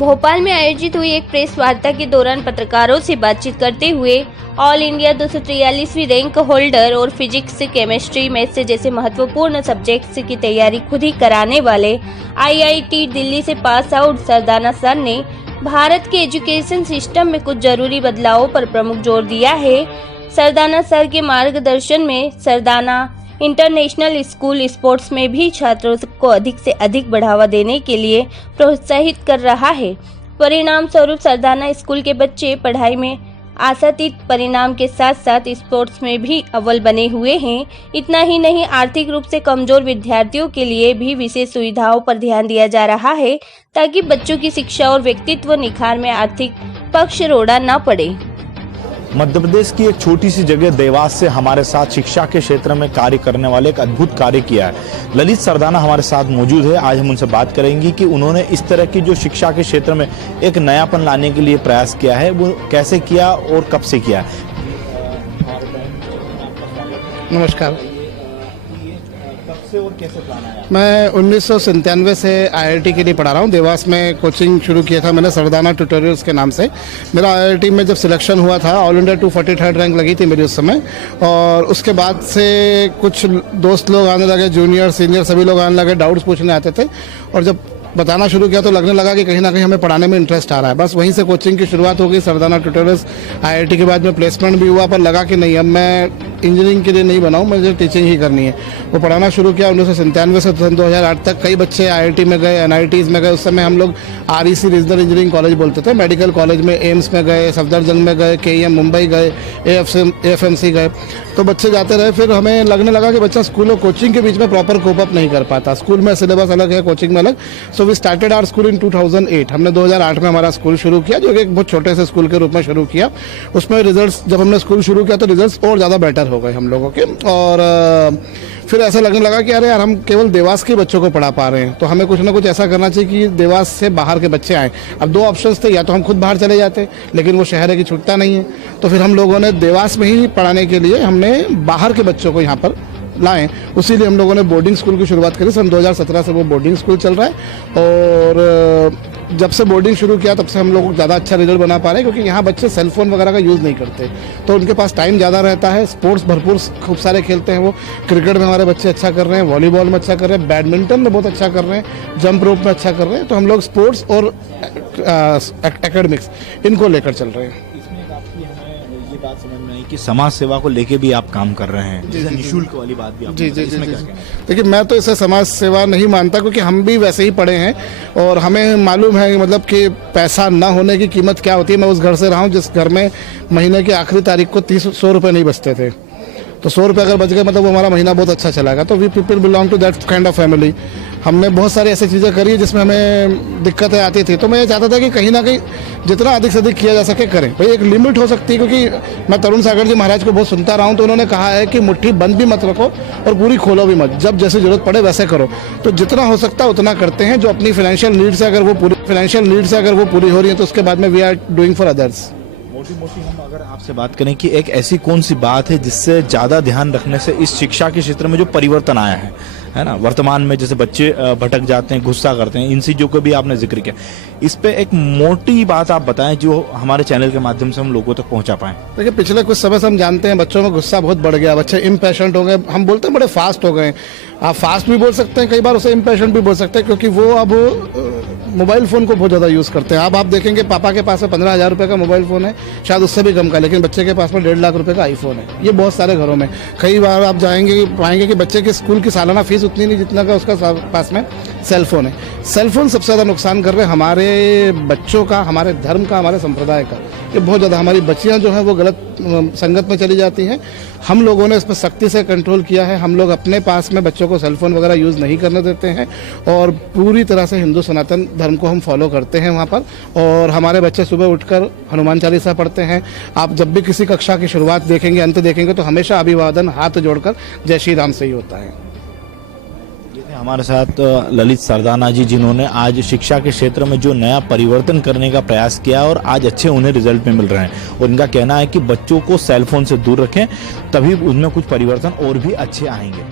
भोपाल में आयोजित हुई एक प्रेस वार्ता के दौरान पत्रकारों से बातचीत करते हुए ऑल इंडिया 243वीं रैंक होल्डर और फिजिक्स, केमिस्ट्री, मैथ्स जैसे महत्वपूर्ण सब्जेक्ट्स की तैयारी खुद ही कराने वाले आईआईटी दिल्ली से पास आउट सरदाना सर ने भारत के एजुकेशन सिस्टम में कुछ जरूरी बदलावों पर प्रमुख जोर दिया है। सरदाना सर के मार्गदर्शन में सरदाना इंटरनेशनल स्कूल स्पोर्ट्स में भी छात्रों को अधिक से अधिक बढ़ावा देने के लिए प्रोत्साहित कर रहा है। परिणाम स्वरूप सरदाना स्कूल के बच्चे पढ़ाई में आशातीत परिणाम के साथ साथ स्पोर्ट्स में भी अव्वल बने हुए हैं। इतना ही नहीं, आर्थिक रूप से कमजोर विद्यार्थियों के लिए भी विशेष सुविधाओं पर ध्यान दिया जा रहा है ताकि बच्चों की शिक्षा और व्यक्तित्व निखार में आर्थिक पक्ष रोड़ा न पड़े। मध्य प्रदेश की एक छोटी सी जगह देवास से हमारे साथ शिक्षा के क्षेत्र में कार्य करने वाले एक अद्भुत कार्य किया है। ललित सरदाना हमारे साथ मौजूद है। आज हम उनसे बात करेंगे कि उन्होंने इस तरह की जो शिक्षा के क्षेत्र में एक नयापन लाने के लिए प्रयास किया है वो कैसे किया और कब से किया। नमस्कार। कब से और कैसे प्लान आया? मैं 1997 से आईआईटी के लिए पढ़ा रहा हूँ। देवास में कोचिंग शुरू किया था मैंने सरदाना ट्यूटोरियल्स के नाम से। मेरा आईआईटी में जब सिलेक्शन हुआ था, ऑल इंडिया 243rd रैंक लगी थी मेरी उस समय, और उसके बाद से कुछ दोस्त लोग आने लगे, जूनियर सीनियर सभी लोग आने लगे, डाउट्स पूछने आते थे, और जब बताना शुरू किया तो लगने लगा कि कहीं ना कहीं हमें पढ़ाने में इंटरेस्ट आ रहा है। बस वहीं से कोचिंग की शुरुआत हो गई। सरदाना ट्यूटोरियल्स आईआईटी के बाद में प्लेसमेंट भी हुआ, पर लगा कि नहीं, अब मैं इंजीनियरिंग के लिए नहीं बनाऊँ, मुझे टीचिंग ही करनी है। वो पढ़ाना शुरू किया 1997 से 2008 तक। कई बच्चे आईआईटी में गए, एनआईटीज़ में गए। उस समय हम लोग आरईसी रीजनल इंजीनियरिंग कॉलेज बोलते थे। मेडिकल कॉलेज में एम्स में गए, सफदरजंग में गए, केईएम मुंबई गए, एएफएमसी गए। तो बच्चे जाते रहे। फिर हमें लगने लगा कि बच्चा स्कूल और कोचिंग के बीच में प्रॉपर कोप अप नहीं कर पाता। स्कूल में सिलेबस अलग है, कोचिंग में अलग। So we started our school in 2008। हमने 2008 में हमारा स्कूल शुरू किया, जो कि एक बहुत छोटे से स्कूल के रूप में शुरू किया। उसमें रिजल्ट्स, जब हमने स्कूल शुरू किया तो रिजल्ट्स और ज़्यादा बेटर हो गए हम लोगों के। और फिर ऐसा लगने लगा कि अरे यार, हम केवल देवास के बच्चों को पढ़ा पा रहे हैं, तो हमें कुछ ना कुछ ऐसा करना चाहिए कि देवास से बाहर के बच्चे आएँ। अब दो ऑप्शंस थे, या तो हम खुद बाहर चले जाते, लेकिन वो शहर है कि छूटता नहीं है। तो फिर हम लोगों ने देवास में ही पढ़ाने के लिए हमने बाहर के बच्चों को यहाँ पर लाएं। उसीलिए हम लोगों ने बोर्डिंग स्कूल की शुरुआत करी। सन 2017 से वो बोर्डिंग स्कूल चल रहा है, और जब से बोर्डिंग शुरू किया तब से हम लोग ज़्यादा अच्छा रिजल्ट बना पा रहे हैं, क्योंकि यहाँ बच्चे सेलफोन वगैरह का यूज़ नहीं करते, तो उनके पास टाइम ज़्यादा रहता है। स्पोर्ट्स भरपूर खूब सारे खेलते हैं वो। क्रिकेट में हमारे बच्चे अच्छा कर रहे हैं, वॉलीबॉल में अच्छा कर रहे हैं, बैडमिंटन में बहुत अच्छा कर रहे हैं, जंप रोप में अच्छा कर रहे हैं। तो हम लोग स्पोर्ट्स और एकेडमिक्स इनको लेकर चल रहे हैं। ये बात समझ में आई कि समाज सेवा को लेके भी आप काम कर रहे हैं, जैसे निःशुल्क वाली बात भी आप जी। देखिए, मैं तो इसे समाज सेवा नहीं मानता, क्योंकि हम भी वैसे ही पढ़े हैं और हमें मालूम है मतलब कि पैसा ना होने की कीमत क्या होती है। मैं उस घर से रहा हूँ जिस घर में महीने की आखिरी तारीख को 100 रुपये नहीं बचते थे। तो 100 रुपये अगर बच गए मतलब वो हमारा महीना बहुत अच्छा चलाएगा। तो we people belong to that kind of family. हमने बहुत सारी ऐसी चीज़ें करी जिसमें हमें दिक्कतें आती थी। तो मैं ये चाहता था कि कहीं ना कहीं जितना अधिक से अधिक किया जा सके करें। भाई एक लिमिट हो सकती है, क्योंकि मैं तरुण सागर जी महाराज को बहुत सुनता रहा हूँ, तो उन्होंने कहा है कि मुट्ठी बंद भी मत रखो और पूरी खोलो भी मत, जब जैसे जरूरत पड़े वैसे करो। तो जितना हो सकता है उतना करते हैं। जो अपनी फाइनेंशियल नीड्स है अगर वो पूरी हो रही है तो उसके बाद में we are doing for others. मोटी हम अगर आपसे बात करें कि एक ऐसी कौन सी बात है जिससे ज्यादा ध्यान रखने से इस शिक्षा के क्षेत्र में जो परिवर्तन आया है ना, वर्तमान में जैसे बच्चे भटक जाते हैं, गुस्सा करते हैं, इन चीजों को भी आपने जिक्र किया, इस पे एक मोटी बात आप बताएं जो हमारे चैनल के माध्यम से हम लोगों तक पहुंचा पाए। देखिए, पिछले कुछ समय से हम जानते हैं बच्चों में गुस्सा बहुत बढ़ गया, बच्चे इम्पेशेंट हो गए। हम बोलते हैं बड़े फास्ट हो गए। आप फास्ट भी बोल सकते हैं, कई बार उसे इम्पेशेंट भी बोल सकते हैं, क्योंकि वो अब मोबाइल फ़ोन को बहुत ज़्यादा यूज़ करते हैं। अब आप देखेंगे पापा के पास में 15,000 रुपये का मोबाइल फ़ोन है, शायद उससे भी कम का, लेकिन बच्चे के पास में 1.5 लाख रुपये का आईफोन है। ये बहुत सारे घरों में। कई बार आप पाएंगे कि बच्चे के स्कूल की सालाना फीस उतनी नहीं जितना का उसका पास में सेलफोन है। सेलफोन सबसे ज़्यादा नुकसान कर रहे हैं हमारे बच्चों का, हमारे धर्म का, हमारे संप्रदाय का। ये बहुत ज़्यादा हमारी बच्चियाँ जो हैं वो गलत संगत में चली जाती हैं। हम लोगों ने इस पर सख्ती से कंट्रोल किया है। हम लोग अपने पास में बच्चों को सेलफोन वगैरह यूज़ नहीं करने देते हैं, और पूरी तरह से हिंदू सनातन धर्म को हम फॉलो करते हैं वहाँ पर। और हमारे बच्चे सुबह उठकर हनुमान चालीसा पढ़ते हैं। आप जब भी किसी कक्षा की शुरुआत देखेंगे, अंत देखेंगे, तो हमेशा अभिवादन हाथ जोड़कर जय श्री राम से ही होता है। हमारे साथ ललित सरदाना जी, जिन्होंने आज शिक्षा के क्षेत्र में जो नया परिवर्तन करने का प्रयास किया और आज अच्छे उन्हें रिजल्ट में मिल रहे हैं। और इनका कहना है कि बच्चों को सेल फोन से दूर रखें, तभी उनमें कुछ परिवर्तन और भी अच्छे आएंगे।